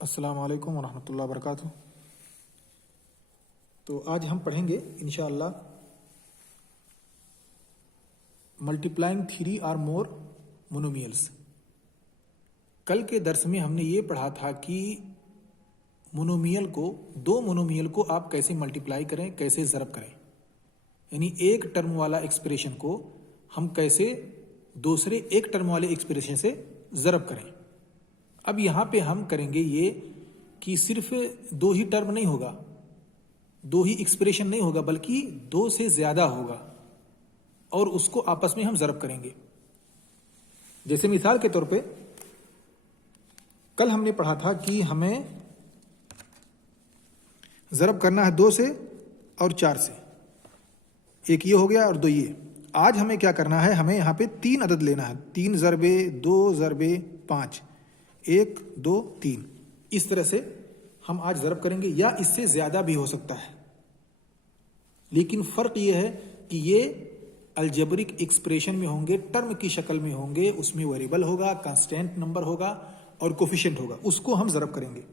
अस्सलाम वालेकुम वरहमतुल्लाहि वबरकातुहू। तो आज हम पढ़ेंगे इंशाअल्लाह मल्टीप्लाइंग थ्री और मोर मोनोमियल्स। कल के दर्स में हमने ये पढ़ा था कि मोनोमियल को, दो मोनोमियल को आप कैसे मल्टीप्लाई करें, कैसे ज़रब करें, यानी एक टर्म वाला एक्सप्रेशन को हम कैसे दूसरे एक टर्म वाले एक्सप्रेशन से ज़रब करें। अब यहाँ पे हम करेंगे ये कि सिर्फ दो ही टर्म नहीं होगा, दो ही एक्सप्रेशन नहीं होगा, बल्कि दो से ज़्यादा होगा और उसको आपस में हम ज़रब करेंगे। जैसे मिसाल के तौर पे कल हमने पढ़ा था कि हमें ज़रब करना है 2 से और 4 से, एक ये हो गया और दो ये। आज हमें क्या करना है, हमें यहाँ पे 3 अदद लेना है, 3 ज़रबे 2 ज़रबे 5, 1 2 3। इस तरह से हम आज ज़रब करेंगे, या इससे ज़्यादा भी हो सकता है, लेकिन फ़र्क ये है कि ये अलजेब्रिक एक्सप्रेशन में होंगे, टर्म की शक्ल में होंगे, उसमें वेरिएबल होगा, कांस्टेंट नंबर होगा और कोफिशिएंट होगा, उसको हम ज़रब करेंगे।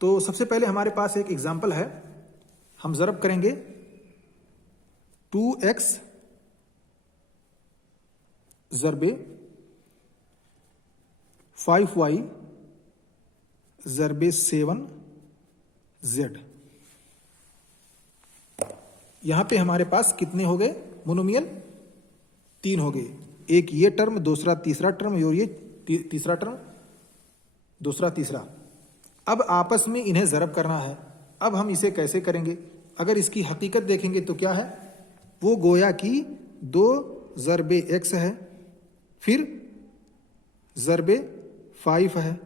तो सबसे पहले हमारे पास एक एग्जाम्पल है, हम ज़रब करेंगे 2x ज़रबे 5y ज़रबे 7z। यहां पे हमारे पास कितने हो गए मोनोमियल? 3 हो गए, एक ये टर्म, दूसरा तीसरा टर्म और ये तीसरा टर्म, दूसरा तीसरा। अब आपस में इन्हें ज़रब करना है। अब हम इसे कैसे करेंगे? अगर इसकी हकीकत देखेंगे तो क्या है, वो गोया कि 2 ज़रबे x है, फिर ज़रबे 5 है,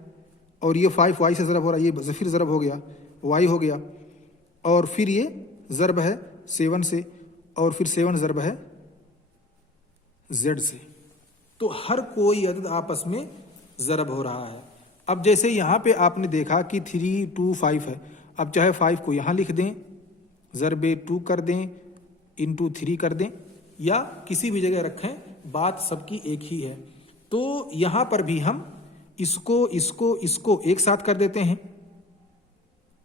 और ये 5 y से ज़रब हो रहा है, ये फिर ज़रब हो गया y हो गया, और फिर ये ज़रब है 7 से, और फिर 7 ज़रब है z से। तो हर कोई अदद आपस में ज़रब हो रहा है। अब जैसे यहाँ पे आपने देखा कि 3 2 5 है, अब चाहे 5 को यहाँ लिख दें, ज़रबे 2 कर दें, इंटू 3 कर दें, या किसी भी जगह रखें, बात सबकी एक ही है। तो यहाँ पर भी हम इसको एक साथ कर देते हैं,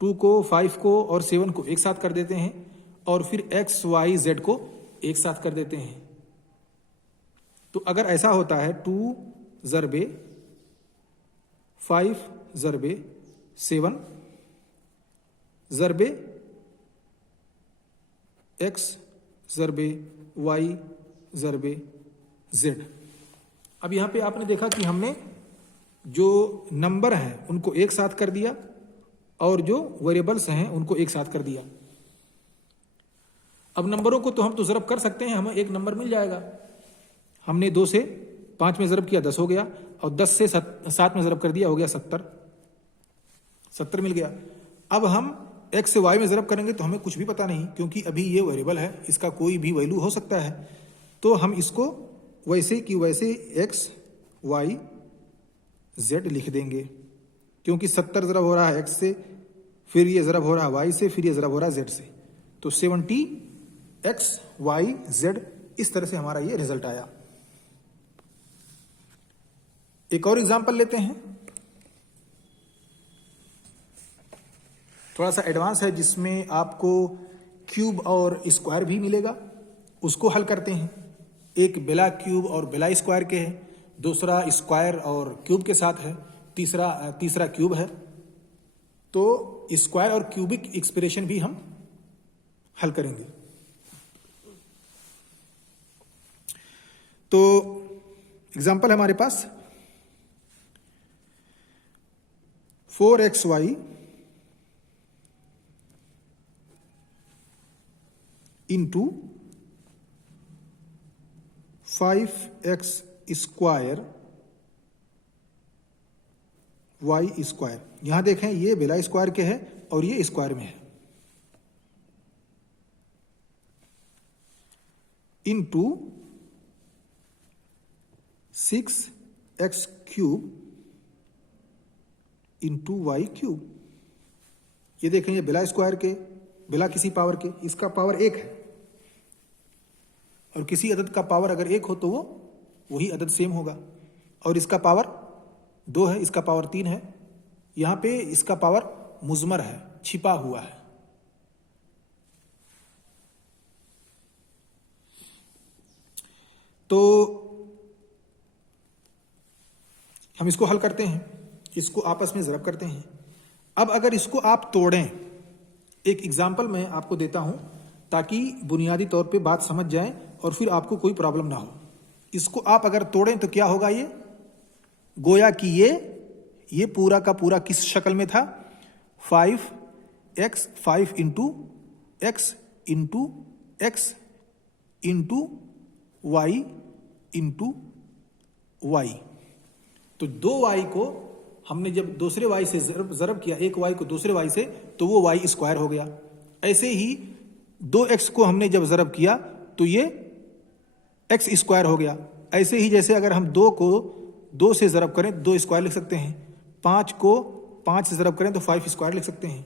2 को 5 को और 7 को एक साथ कर देते हैं, और फिर x y z को एक साथ कर देते हैं। तो अगर ऐसा होता है 2 ज़रबे 5 ज़रबे 7 ज़रबे x ज़रबे y ज़रबे z। अब यहाँ पे आपने देखा कि हमने जो नंबर हैं उनको एक साथ कर दिया और जो वेरिएबल्स हैं उनको एक साथ कर दिया। अब नंबरों को तो हम तो ज़रब कर सकते हैं, हमें एक नंबर मिल जाएगा। हमने 2 से 5 में ज़रब किया, 10 हो गया, और 10 से 7 में ज़रब कर दिया, हो गया 70 मिल गया। अब हम x से y में ज़रब करेंगे तो हमें कुछ भी पता नहीं, क्योंकि अभी ये वेरिएबल है, इसका कोई भी वैल्यू हो सकता है। तो हम इसको वैसे कि वैसे x y z लिख देंगे, क्योंकि 70 ज़रब हो रहा है x से, फिर ये ज़रब हो रहा है y से, फिर ये ज़रब हो रहा है z से। तो 70 x y z, इस तरह से हमारा ये रिजल्ट आया। एक और एग्जांपल लेते हैं, थोड़ा सा एडवांस है, जिसमें आपको क्यूब और स्क्वायर भी मिलेगा। उसको हल करते हैं। एक बिला क्यूब और बिला स्क्वायर के है, दूसरा स्क्वायर और क्यूब के साथ है, तीसरा क्यूब है। तो स्क्वायर और क्यूबिक एक्सप्रेशन भी हम हल करेंगे। तो एग्जांपल है हमारे पास 4xy into 5x square y square. यहां देखें, ये बिला स्क्वायर के है और ये स्क्वायर में है, into 6x cube into y cube. ये देखें, ये बिला स्क्वायर के, बिला किसी पावर के, इसका पावर 1 है, और किसी अदद का पावर अगर 1 हो तो वो वही अदद सेम होगा, और इसका पावर 2 है, इसका पावर 3 है। यहां पे इसका पावर मुजमर है, छिपा हुआ है। तो हम इसको हल करते हैं, इसको आपस में ज़रब करते हैं। अब अगर इसको आप तोड़ें, एक एग्जाम्पल मैं आपको देता हूं ताकि बुनियादी तौर पे बात समझ जाए और फिर आपको कोई प्रॉब्लम ना हो। इसको आप अगर तोड़ें तो क्या होगा, ये गोया कि ये पूरा का पूरा किस शक्ल में था, 5x 5 into x into x into y into y. तो 2y को हमने जब दूसरे y से ज़रब किया, एक y को दूसरे y से, तो वो y स्क्वायर हो गया। ऐसे ही 2x को हमने जब ज़रब किया तो ये x स्क्वायर हो गया। ऐसे ही जैसे अगर हम 2 को 2 से ज़रब करें 2 स्क्वायर लिख सकते हैं, 5 को 5 से ज़रब करें तो 5 स्क्वायर लिख सकते हैं।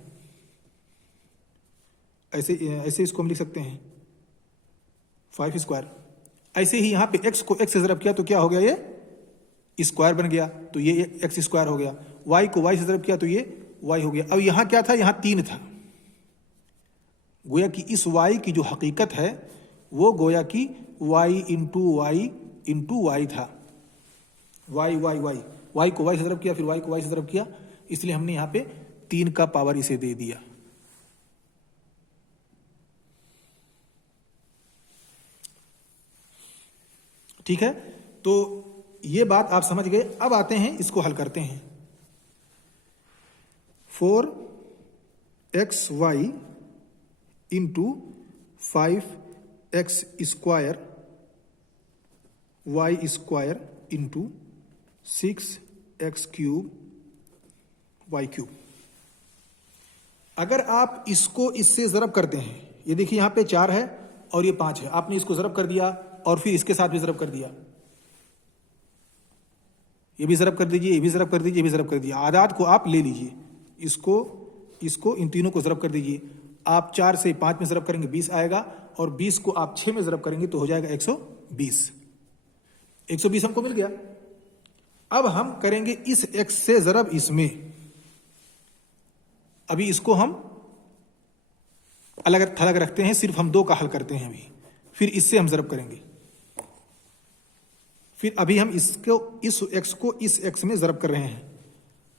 ऐसे इसको हम लिख सकते हैं 5 स्क्वायर। ऐसे ही यहाँ पे x को x से ज़रब किया तो क्या हो गया, ये स्क्वायर बन गया, तो ये x स्क्वायर हो गया। y को y से ज़रब किया तो ये y हो गया। अब यहाँ क्या था, यहाँ 3 था। गोया कि इस y की जो हकीकत है वो गोया कि y इंटू वाई था। y को y से ज़रब किया, फिर y को y से ज़रब किया, इसलिए हमने यहाँ पे 3 का पावर इसे दे दिया। ठीक है, तो ये बात आप समझ गए। अब आते हैं, इसको हल करते हैं। 4xy into 5x square y square into 6x cube y cube. अगर आप इसको इससे ज़रब करते हैं, ये देखिए यहाँ पे 4 है और ये 5 है, आपने इसको ज़रब कर दिया और फिर इसके साथ भी ज़रब कर दिया, ये भी ज़रब कर दीजिए, ये भी ज़रब कर दीजिए, ये भी ज़रब कर दीजिए। आदाद को आप ले लीजिए, इसको इन तीनों को ज़रब कर दीजिए। आप 4 से 5 में ज़रब करेंगे 20 आएगा, और 20 को आप 6 में ज़रब करेंगे तो हो जाएगा 120। 120 हमको मिल गया। अब हम करेंगे इस x से ज़रब इसमें। अभी इसको हम अलग थलग रखते हैं, सिर्फ हम 2 का हल करते हैं अभी, फिर इससे हम ज़रब करेंगे। फिर अभी हम इसको इस x को इस x में ज़रब कर रहे हैं।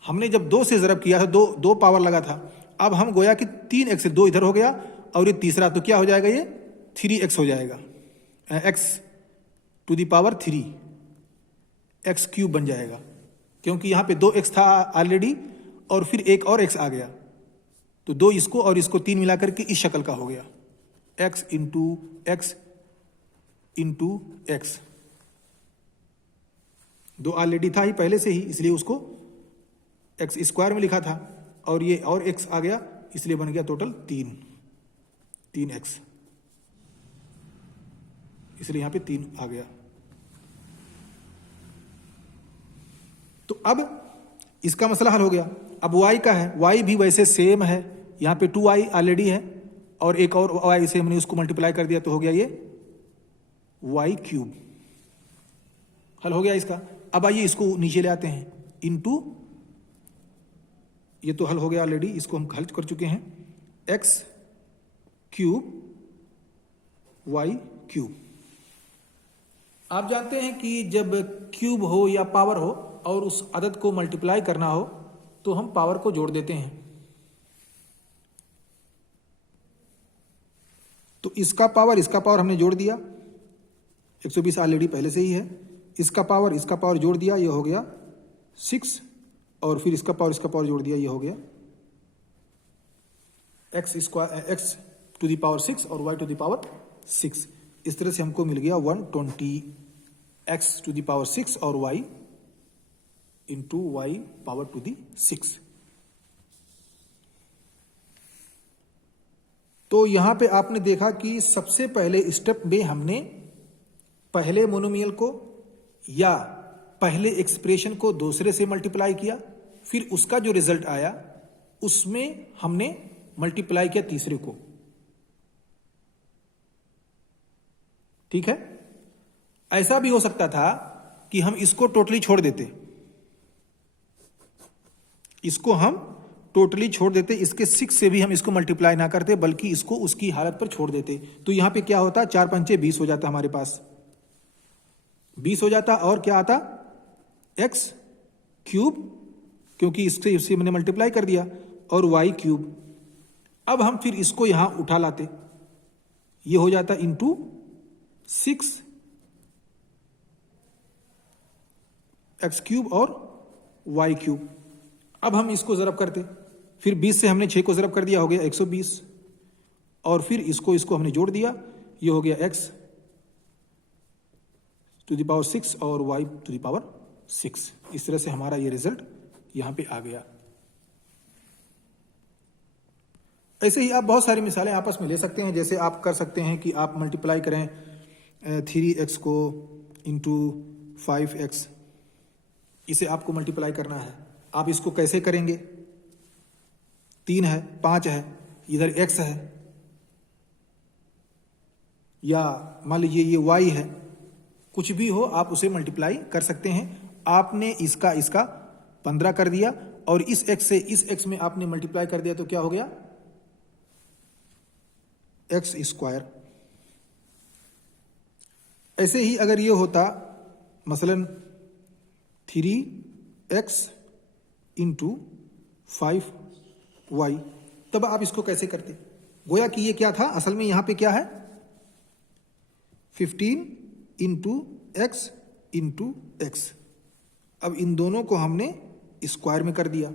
हमने जब 2 से ज़रब किया था, 2 पावर लगा था। अब हम गोया कि 3x से 2 इधर हो गया और ये तीसरा, तो क्या हो जाएगा, ये 3x हो जाएगा, x to the power 3 x cube बन जाएगा, क्योंकि यहाँ पे 2x था ऑलरेडी और फिर एक और x आ गया, तो 2 इसको और इसको 3 मिलाकर के इस शक्ल का हो गया, x into x into x. 2 already था ही पहले से ही, इसलिए उसको x स्क्वायर में लिखा था, और ये और x आ गया, इसलिए बन गया टोटल 3x, इसलिए यहां पे 3 आ गया। तो अब इसका मसला हल हो गया। अब y का है, y भी वैसे सेम है, यहां पे 2y ऑलरेडी है और एक और y से हमने उसको मल्टीप्लाई कर दिया तो हो गया ये y क्यूब। हल हो गया इसका। अब आइए इसको नीचे ले आते हैं, इनटू, ये तो हल हो गया ऑलरेडी, इसको हम हल कर चुके हैं, x क्यूब y क्यूब। आप जानते हैं कि जब क्यूब हो या पावर हो और उस अदद को मल्टीप्लाई करना हो तो हम पावर को जोड़ देते हैं। तो इसका पावर हमने जोड़ दिया, 120 ऑलरेडी पहले से ही है, इसका पावर जोड़ दिया, ये हो गया 6, और फिर इसका पावर जोड़ दिया, ये हो गया x टू दी पावर 6 और y टू दी पावर 6। इस तरह से हमको मिल गया 120 x टू दी पावर 6 और y into y power to the 6। तो यहां पे आपने देखा कि सबसे पहले स्टेप में हमने पहले मोनोमियल को या पहले एक्सप्रेशन को दूसरे से मल्टीप्लाई किया, फिर उसका जो रिजल्ट आया उसमें हमने मल्टीप्लाई किया तीसरे को। ठीक है, ऐसा भी हो सकता था कि हम इसको टोटली छोड़ देते, इसको हम टोटली छोड़ देते, इसके 6 से भी हम इसको मल्टीप्लाई ना करते, बल्कि इसको उसकी हालत पर छोड़ देते। तो यहां पे क्या होता, 4 पंचे 20 हो जाता हमारे पास, 20 हो जाता। और क्या आता, x क्यूब, क्योंकि इससे मैंने मल्टीप्लाई कर दिया, और y क्यूब। अब हम फिर इसको यहां उठा लाते, ये हो जाता इंटू 6 x क्यूब और y क्यूब। अब हम इसको ज़रब करते, फिर 20 से हमने 6 को ज़रब कर दिया, हो गया 120, और फिर इसको हमने जोड़ दिया, ये हो गया x टू द पावर 6 और y टू द पावर 6। इस तरह से हमारा ये रिजल्ट यहां पे आ गया। ऐसे ही आप बहुत सारी मिसालें आपस में ले सकते हैं। जैसे आप कर सकते हैं कि आप मल्टीप्लाई करें 3x को इंटू 5x, इसे आपको मल्टीप्लाई करना है। आप इसको कैसे करेंगे, 3 है, 5 है, इधर x है, या मान लीजिए ये y है, कुछ भी हो आप उसे मल्टीप्लाई कर सकते हैं। आपने इसका 15 कर दिया, और इस x से इस x में आपने मल्टीप्लाई कर दिया, तो क्या हो गया, x स्क्वायर। ऐसे ही अगर ये होता मसलन 3x इंटू 5y, तब आप इसको कैसे करते, गोया कि ये क्या था, असल में यहां पे क्या है, 15 इंटू x इंटू x। अब इन दोनों को हमने स्क्वायर में कर दिया।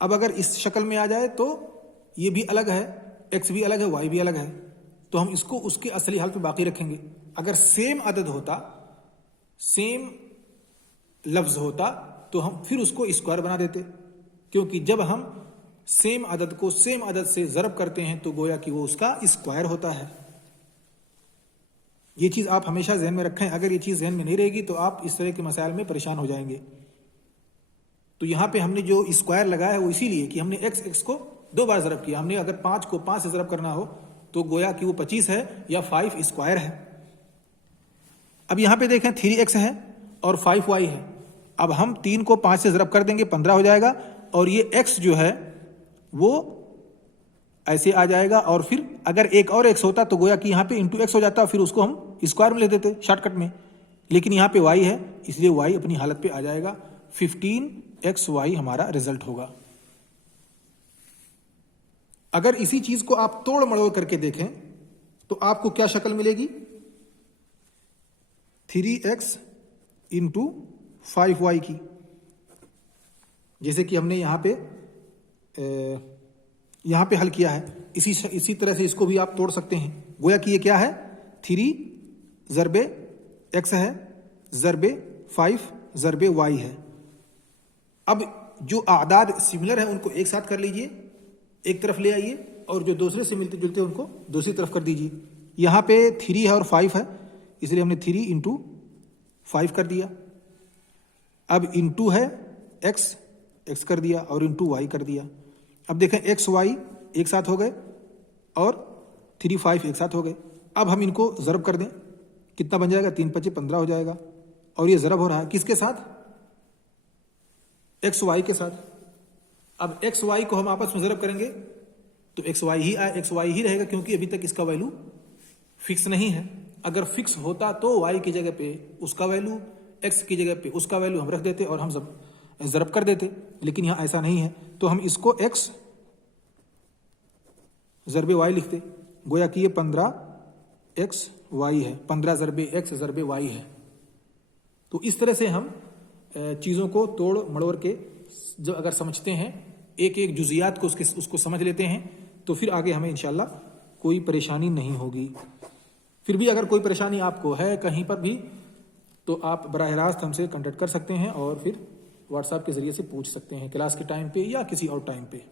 अब अगर इस शक्ल में आ जाए तो ये भी अलग है, x भी अलग है, y भी अलग है, तो हम इसको उसके असली हालत में बाकी रखेंगे। अगर सेम अदद होता, सेम लफ्ज होता, तो हम फिर उसको स्क्वायर बना देते, क्योंकि जब हम सेम अदद को सेम अदद से ज़रब करते हैं तो गोया कि वो उसका स्क्वायर होता है। ये चीज़ आप हमेशा जहन में रखें। अगर ये चीज़ जहन में नहीं रहेगी तो आप इस तरह के मसाइल में परेशान हो जाएंगे। तो यहाँ पे हमने जो स्क्वायर लगाया है वो इसीलिए कि हमने x को 2 बार ज़रब किया। हमने अगर 5 को 5 से ज़रब करना हो तो गोया कि वो 25 है या 5 स्क्वायर है। अब यहाँ पे देखें 3x है और 5y है। अब हम 3 को 5 से ज़रब कर देंगे, 15 हो जाएगा, और ये x जो है वो ऐसे आ जाएगा, और फिर अगर एक और x होता तो गोया कि यहाँ पे इंटू x हो जाता, फिर उसको हम स्क्वायर में ले देते शॉर्टकट में। लेकिन यहाँ पे y है, इसलिए y अपनी हालत पे आ जाएगा। 15xy हमारा रिजल्ट होगा। अगर इसी चीज को आप तोड़ मड़ोड़ करके देखें तो आपको क्या शक्ल मिलेगी, 3x इंटू 5y की। जैसे कि हमने यहां पे हल किया है, इसी तरह से इसको भी आप तोड़ सकते हैं। गोया कि ये क्या है, 3 ज़रबे x है, ज़रबे 5 ज़रबे y है। अब जो आदाद सिमिलर है उनको एक साथ कर लीजिए, एक तरफ ले आइए, और जो दूसरे से मिलते जुलते हैं उनको दूसरी तरफ कर दीजिए। यहाँ पे 3 है और 5 है, इसलिए हमने 3 इंटू 5 कर दिया। अब इंटू है x कर दिया, और इंटू y कर दिया। अब देखें x y एक साथ हो गए और 3 5 एक साथ हो गए। अब हम इनको ज़रब कर दें, कितना बन जाएगा, 3 5 15 हो जाएगा। और ये ज़रब हो रहा है किसके साथ, x y के साथ। अब x y को हम आपस में ज़रब करेंगे तो x y ही रहेगा, क्योंकि अभी तक इसका वैल्यू फिक्स नहीं है। अगर फिक्स होता तो y की जगह पे उसका वैल्यू, x की जगह पे उसका वैल्यू हम रख देते और हम ज़रब कर देते, लेकिन यहाँ ऐसा नहीं है। तो हम इसको x ज़रबे y लिखते, गोया कि ये 15xy है, 15 ज़रबे x ज़रबे y है। तो इस तरह से हम चीज़ों को तोड़ मड़ोड़ के जब अगर समझते हैं, एक एक जुजियात को उसको समझ लेते हैं, तो फिर आगे हमें इंशाल्लाह कोई परेशानी नहीं होगी। फिर भी अगर कोई परेशानी आपको है कहीं पर भी, तो आप बराह रास्त हमसे कांटेक्ट कर सकते हैं और फिर व्हाट्सएप के ज़रिए से पूछ सकते हैं, क्लास के टाइम पे या किसी और टाइम पे।